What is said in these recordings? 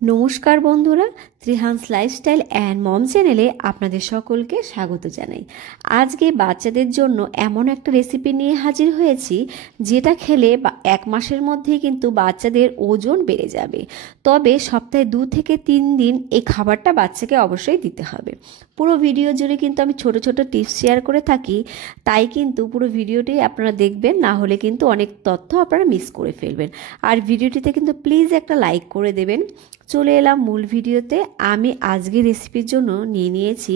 নমস্কার বন্ধুরা, Trihans lifestyle and mom চ্যানেলে আপনাদের সকলকে স্বাগত জানাই। আজকে বাচ্চাদের জন্য এমন একটা রেসিপি নিয়ে হাজির হয়েছি যেটা খেলে এক মাসের মধ্যেই কিন্তু বাচ্চাদের ওজন বেড়ে যাবে। তবে সপ্তাহে 2 থেকে 3 দিন এই খাবারটা বাচ্চাকে অবশ্যই দিতে হবে। পুরো ভিডিও জুড়ে কিন্তু আমি ছোট ছোট টিপস শেয়ার করে থাকি, তাই কিন্তু পুরো ভিডিওটি আপনারা দেখবেন, না হলে কিন্তু অনেক তথ্য আপনারা মিস করে ফেলবেন। আর ভিডিওটিতে কিন্তু প্লিজ একটা লাইক করে দেবেন। চলে এলাম মূল ভিডিওতে। আমি আজকে রেসিপির জন্য নিয়েছি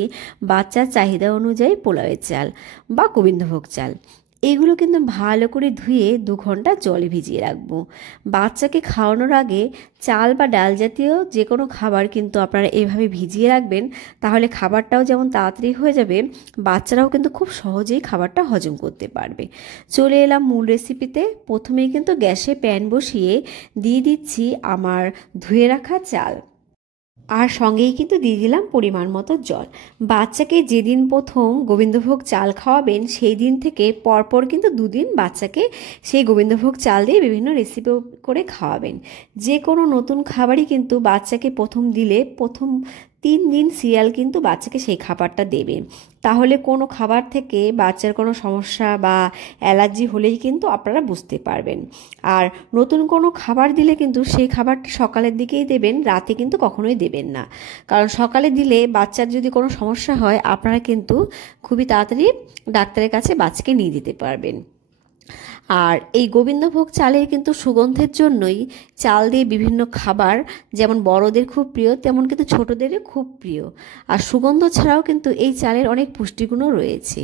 বাচ্চার চাহিদা অনুযায়ী পোলাওয়ের চাল বা গোবিন্দভোগ চাল। এগুলো কিন্তু ভালো করে ধুয়ে 2 ঘন্টা জলে ভিজিয়ে রাখবো। বাচ্চাকে খাওয়ানোর আগে চাল বা ডাল জাতীয় যে কোনো খাবার কিন্তু আপনারা এভাবে ভিজিয়ে রাখবেন, তাহলে খাবারটাও যেমন তাড়াতাড়ি হয়ে যাবে, বাচ্চারাও কিন্তু খুব সহজেই খাবারটা হজম করতে পারবে। চলে এলাম মূল রেসিপিতে। প্রথমেই কিন্তু গ্যাসে প্যান বসিয়ে দিয়ে দিচ্ছি আমার ধুয়ে রাখা চাল, আর সঙ্গেই কিন্তু দিয়ে দিলাম পরিমাণ মতো জল। বাচ্চাকে যেদিন প্রথম গোবিন্দভোগ চাল খাওয়াবেন সেই দিন থেকে পরপর কিন্তু 2 দিন বাচ্চাকে সেই গোবিন্দভোগ চাল দিয়ে বিভিন্ন রেসিপি করে খাওয়াবেন। যে কোনো নতুন খাবারই কিন্তু বাচ্চাকে প্রথম দিলে প্রথম 3 দিন সিরিয়াল কিন্তু বাচ্চাকে সেই খাবারটা দেবে। তাহলে কোনো খাবার থেকে বাচ্চার কোনো সমস্যা বা অ্যালার্জি হলেই কিন্তু আপনারা বুঝতে পারবেন। আর নতুন কোনো খাবার দিলে কিন্তু সেই খাবারটি সকালের দিকেই দেবেন, রাতে কিন্তু কখনোই দেবেন না। কারণ সকালে দিলে বাচ্চার যদি কোনো সমস্যা হয়, আপনারা কিন্তু খুবই তাড়াতাড়ি ডাক্তারের কাছে বাচ্চাকে নিয়ে যেতে পারবেন। আর এই গোবিন্দভোগ চালের কিন্তু সুগন্ধের জন্যই চাল দিয়ে বিভিন্ন খাবার যেমন বড়দের খুব প্রিয়, তেমন কিন্তু ছোটদেরও খুব প্রিয়। আর সুগন্ধ ছাড়াও কিন্তু এই চালের অনেক পুষ্টিগুণও রয়েছে।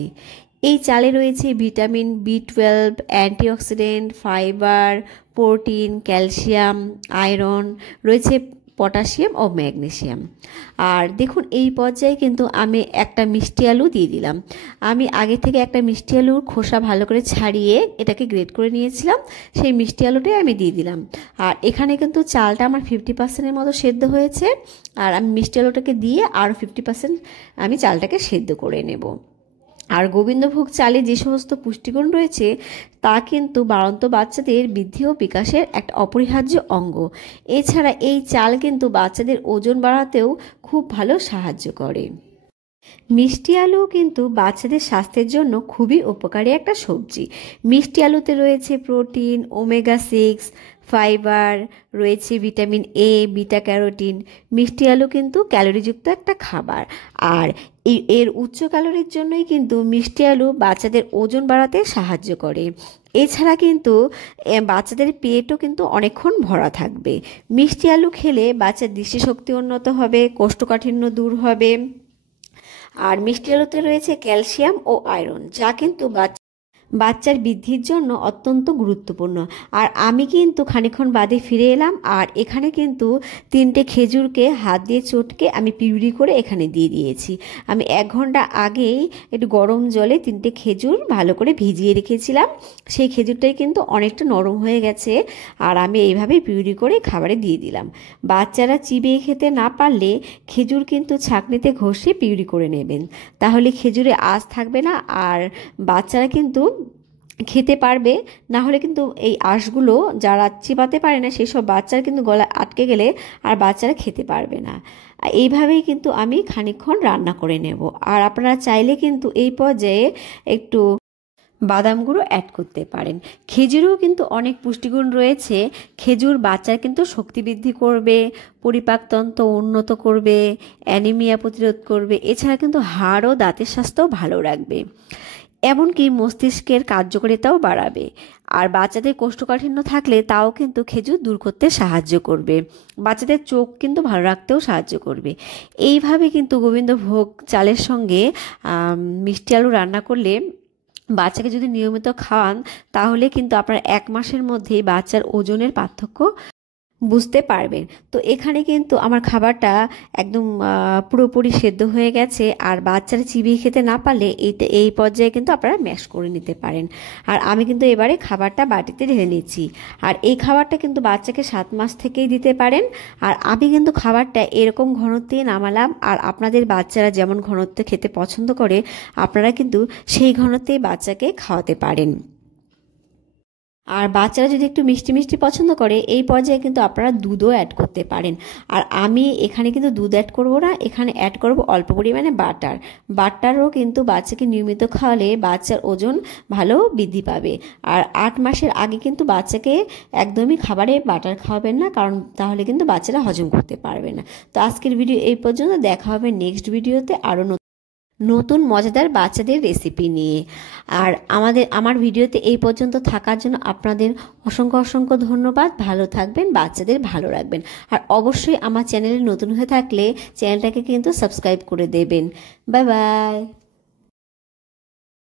এই চালে রয়েছে vitamin B12, antioxidant, fibre, protein, calcium, iron, রয়েছে পটাশিয়াম ও ম্যাগনেসিয়াম। আর দেখুন, এই পর্যায়ে কিন্তু আমি একটা মিষ্টি আলু দিয়ে দিলাম। আমি আগে থেকে একটা মিষ্টি আলুর খোসা ভালো করে ছাড়িয়ে এটাকে গ্রেট করে নিয়েছিলাম, সেই মিষ্টি আলুটাই আমি দিয়ে দিলাম। আর এখানে কিন্তু চালটা আমার 50%-এর মতো সেদ্ধ হয়েছে, আর আমি মিষ্টি আলুটাকে দিয়ে আরও 50% আমি চালটাকে সেদ্ধ করে নেব। আর গোবিন্দভোগ চালে যে সমস্ত পুষ্টিগুণ রয়েছে তা কিন্তু বাড়ন্ত বাচ্চাদের বৃদ্ধি ও বিকাশের একটা অপরিহার্য অঙ্গ। এছাড়া এই চাল কিন্তু বাচ্চাদের ওজন বাড়াতেও খুব ভালো সাহায্য করে। মিষ্টি আলু কিন্তু বাচ্চাদের স্বাস্থ্যের জন্য খুবই উপকারী একটা সবজি। মিষ্টি আলুতে রয়েছে প্রোটিন, ওমেগা 6, ফাইবার, রয়েছে ভিটামিন A, বিটা ক্যারোটিন। মিষ্টি আলু কিন্তু ক্যালোরিযুক্ত একটা খাবার, আর এর উচ্চ ক্যালোরির জন্যই কিন্তু মিষ্টি আলু বাচ্চাদের ওজন বাড়াতে সাহায্য করে। এছাড়া কিন্তু বাচ্চাদের পেটও কিন্তু অনেকক্ষণ ভরা থাকবে। মিষ্টি আলু খেলে বাচ্চার দৃষ্টিশক্তি উন্নত হবে, কোষ্ঠকাঠিন্য দূর হবে। আর মিষ্টি আলুতে রয়েছে ক্যালসিয়াম ও আয়রন, যা কিন্তু বাচ্চার বৃদ্ধির জন্য অত্যন্ত গুরুত্বপূর্ণ। আর আমি কিন্তু খানিকক্ষণ বাদে ফিরে এলাম, আর এখানে কিন্তু 3টে খেজুরকে হাত দিয়ে চটকে আমি পিউরি করে এখানে দিয়ে দিয়েছি। আমি 1 ঘন্টা আগেই একটু গরম জলে 3টে খেজুর ভালো করে ভিজিয়ে রেখেছিলাম। সেই খেজুরটাই কিন্তু অনেকটা নরম হয়ে গেছে, আর আমি এইভাবে পিউরি করে খাবারে দিয়ে দিলাম। বাচ্চারা চিবিয়ে খেতে না পারলে খেজুর কিন্তু ছাঁকনিতে ঘষে পিউরি করে নেবেন, তাহলে খেজুরে আঁশ থাকবে না, আর বাচ্চারা কিন্তু খেতে পারবে। না হলে কিন্তু এই আঁশগুলো যারা চিবাতে পারে না সেই সব বাচ্চারা কিন্তু গলা আটকে গেলে আর বাচ্চারা খেতে পারবে না। এইভাবেই কিন্তু আমি খানিকক্ষণ রান্না করে নেব। আর আপনারা চাইলে কিন্তু এই পর্যায়ে একটু বাদাম গুঁড়ো অ্যাড করতে পারেন। খেজুরেও কিন্তু অনেক পুষ্টিগুণ রয়েছে। খেজুর বাচ্চার কিন্তু শক্তি বৃদ্ধি করবে, পরিপাকতন্ত্র উন্নত করবে, অ্যানিমিয়া প্রতিরোধ করবে। এছাড়া কিন্তু হাড় ও দাঁতের স্বাস্থ্যও ভালো রাখবে, এমনকি মস্তিষ্কের কার্যকারিতাও বাড়াবে। আর বাচ্চাদের কোষ্ঠকাঠিন্য থাকলে তাও কিন্তু খেজুর দূর করতে সাহায্য করবে। বাচ্চাদের চোখ কিন্তু ভালো রাখতেও সাহায্য করবে। এইভাবে কিন্তু গোবিন্দভোগ চালের সঙ্গে মিষ্টি আলু রান্না করলে বাচ্চাকে যদি নিয়মিত খাওয়ান, তাহলে কিন্তু আপনার 1 মাসের মধ্যেই বাচ্চার ওজনের পার্থক্য বুঝতে পারবেন। তো এখানে কিন্তু আমার খাবারটা একদম পুরোপুরি সেদ্ধ হয়ে গেছে। আর বাচ্চারা চিবিয়ে খেতে না পারলে এই পর্যায়ে কিন্তু আপনারা ম্যাশ করে নিতে পারেন। আর আমি কিন্তু এবারে খাবারটা বাটিতে ঢেলে নিচ্ছি। আর এই খাবারটা কিন্তু বাচ্চাকে 7 মাস থেকেই দিতে পারেন। আর আমি কিন্তু খাবারটা এরকম ঘনত্বে নামালাম, আর আপনাদের বাচ্চারা যেমন ঘনত্বে খেতে পছন্দ করে আপনারা কিন্তু সেই ঘনত্বেই বাচ্চাকে খাওয়াতে পারেন। আর বাচ্চারা যদি একটু মিষ্টি মিষ্টি পছন্দ করে এই পর্যায়ে কিন্তু আপনারা দুধও অ্যাড করতে পারেন। আর আমি এখানে কিন্তু দুধ অ্যাড করব না, এখানে অ্যাড করব অল্প পরিমাণে বাটার। বাটারও কিন্তু বাচ্চাকে নিয়মিত খাওয়ালে বাচ্চার ওজন ভালো বৃদ্ধি পাবে। আর 8 মাসের আগে কিন্তু বাচ্চাকে একদমই খাবারে বাটার খাওয়াবেন না, কারণ তাহলে কিন্তু বাচ্চারা হজম করতে পারবে না। তো আজকের ভিডিও এই পর্যন্ত, দেখা হবে নেক্সট ভিডিওতে আরও নতুন মজাদার বাচ্চাদের রেসিপি নিয়ে। আর আমার ভিডিওতে এই পর্যন্ত থাকার জন্য আপনাদের অসংখ্য অসংখ্য ধন্যবাদ। ভালো থাকবেন, বাচ্চাদের ভালো রাখবেন। আর অবশ্যই আমার চ্যানেলে নতুন হয়ে থাকলে চ্যানেলটাকে কিন্তু সাবস্ক্রাইব করে দেবেন। Bye bye.